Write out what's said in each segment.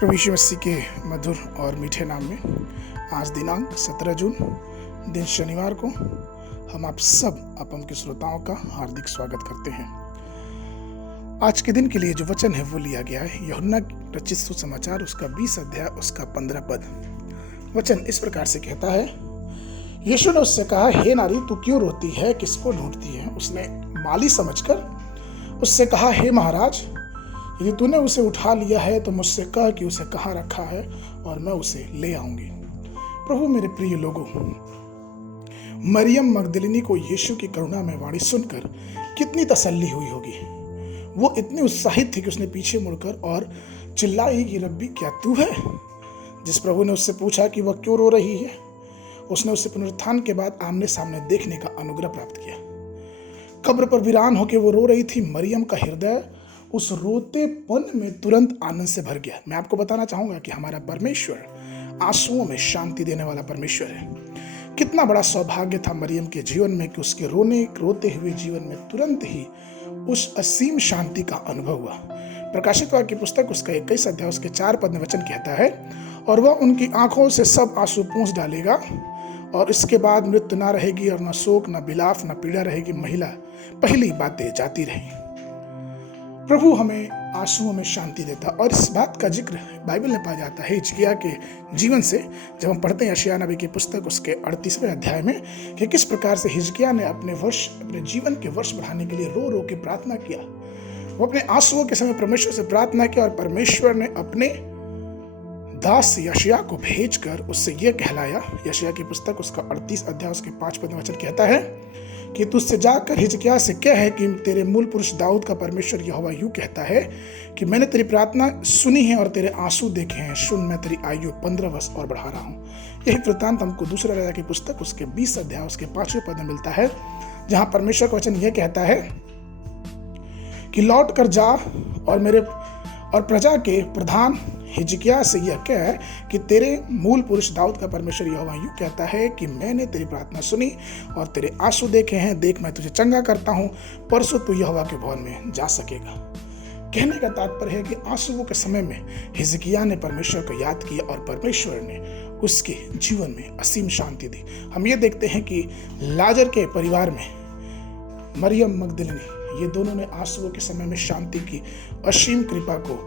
प्रभु यीशु मसीह के मधुर और मीठे नाम में आज दिनांक 17 जून दिन शनिवार को हम आप सब अपम के श्रोताओं का हार्दिक स्वागत करते हैं। आज के दिन के लिए जो वचन है वो लिया गया है यूहन्ना रचित सुसमाचार उसका 20 अध्याय उसका 15 पद। वचन इस प्रकार से कहता है, यीशु ने उससे कहा, हे नारी, तू क्यों रोती है, किसको ढूंढती है? उसने माली समझकर उससे कहा, हे महाराज, यदि तूने उसे उठा लिया है तो मुझसे कह कि उसे कहाँ रखा है और मैं उसे ले आऊंगी। प्रभु मेरे प्रिय लोगों, मरियम मगदलिनी को यीशु की करुणा में वाणी सुनकर कितनी तसल्ली हुई होगी। वो इतनी उत्साहित थी कि उसने पीछे मुड़कर और चिल्लाई कि रब्बी, क्या तू है? जिस प्रभु ने उससे पूछा कि वह क्यों रो रही है, उसने उसे पुनरुत्थान के बाद आमने सामने देखने का अनुग्रह प्राप्त किया। कब्र पर वीरान होकर वो रो रही थी। मरियम का हृदय उस रोतेपन में तुरंत आनंद से भर गया। मैं आपको बताना चाहूंगा कि हमारा परमेश्वर आंसुओं में शांति देने वाला परमेश्वर है। कितना बड़ा सौभाग्य था मरियम के जीवन में कि उसके रोते हुए जीवन में तुरंत ही उस असीम शांति का अनुभव हुआ। प्रकाशित वाक्य की पुस्तक उसका 21 अध्याय उसके 4 पद में वचन कहता है, और वह उनकी आंखों से सब आंसू पोंछ डालेगा और इसके बाद मृत्यु ना रहेगी और न शोक, न बिलाप, न पीड़ा रहेगी। महिला पहली बातें जाती रही। प्रभु हमें आंसुओं में शांति देता। और इस बात का जिक्र बाइबल में पाया जाता है हिजकिय्याह के जीवन से। जब हम पढ़ते हैं यशायाह नबी की पुस्तक उसके 38वें अध्याय में कि किस प्रकार से हिजकिय्याह ने अपने जीवन के वर्ष बढ़ाने के लिए रो रो के प्रार्थना किया। वो अपने आंसुओं के समय परमेश्वर से प्रार्थना किया और परमेश्वर ने अपने दास यशायाह को भेजकर उससे यह कहलाया। यशायाह की पुस्तक उसका 38 अध्याय उसके 5 पद में वचन कहता है कि तुझसे जाकर हिजकिय्याह से कह है कि तेरे मूल पुरुष दाऊद का परमेश्वर यहोवा यूं कहता है कि मैंने तेरी प्रार्थना सुनी है और तेरे आंसू देखे हैं। सुन, मैं तेरी आयु 15 वर्ष और बढ़ा रहा हूँ। यही वृत्तांत हमको दूसरा राजा की पुस्तक उसके 20 अध्याय उसके 5वें पद में मिलता है, जहां परमेश्वर का वचन यह कहता है कि लौट कर जा और प्रजा के प्रधान हिजकिय्याह से यह कह कि तेरे मूल पुरुष दाऊद का परमेश्वर यहोवा यूं कहता है कि मैंने तेरी प्रार्थना सुनी और तेरे आंसू देखे हैं। देख, मैं तुझे चंगा करता हूं, परसों तू यहोवा के भवन में जा सकेगा। कहने का तात्पर्य है कि आंसुओं के समय में हिजकिय्याह ने परमेश्वर को याद किया और परमेश्वर ने उसके जीवन में असीम शांति दी। हम ये देखते हैं कि लाजर के परिवार में मरियम मगदलिनी, ये दोनों ने आंसुओं के समय में शांति की असीम कृपा को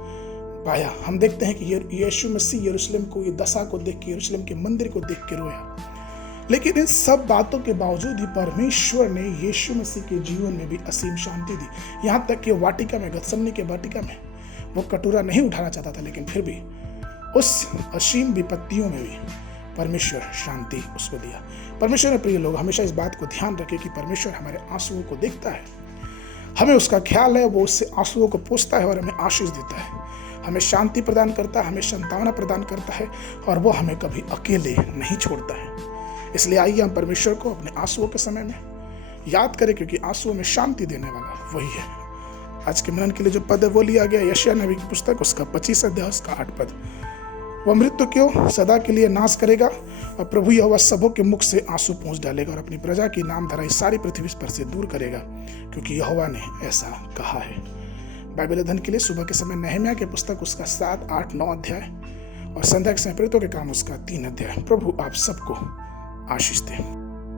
पाया। हम देखते हैं कि यीशु मसीह यरूशलेम को, ये दशा को देख के, यरूशलेम के मंदिर को देख के रोया। लेकिन इन सब बातों के बावजूद ही परमेश्वर ने यीशु मसीह के जीवन में भी असीम शांति दी। यहाँ तक कि वाटिका में, गतसमनी के वाटिका में वो कटोरा नहीं उठाना चाहता था, लेकिन फिर भी उस असीम विपत्तियों में भी परमेश्वर शांति उसको दिया। परमेश्वर ने प्रिय लोग हमेशा इस बात को ध्यान रखे कि परमेश्वर हमारे आंसुओं को देखता है, हमें उसका ख्याल है, वो उससे आंसुओं को पोंछता है और हमें आशीष देता है, हमें शांति प्रदान करता है, हमें संतावना प्रदान करता है और वो हमें कभी अकेले नहीं छोड़ता है। इसलिए आइए हम परमेश्वर को अपने आंसुओं के समय में याद करें, क्योंकि आंसुओं में शांति देने वाला वही है। आज के मनन के लिए जो पद है वो लिया गया यशायाह नबी की पुस्तक उसका 25 अध्याय उसका 8 पद। वह मृत्यु क्यों सदा के लिए नाश करेगा और प्रभु यहोवा सबों के मुख से आंसू पोंछ डालेगा और अपनी प्रजा की नाम धराई सारी पृथ्वी पर से दूर करेगा, क्योंकि यहोवा ने ऐसा कहा है। बाइबल अध्ययन के लिए सुबह के समय नहम्याह के पुस्तक उसका 7, 8, 9 अध्याय और संध्या के समय प्रेरितों के काम उसका 3 अध्याय। प्रभु आप सबको आशीष दे।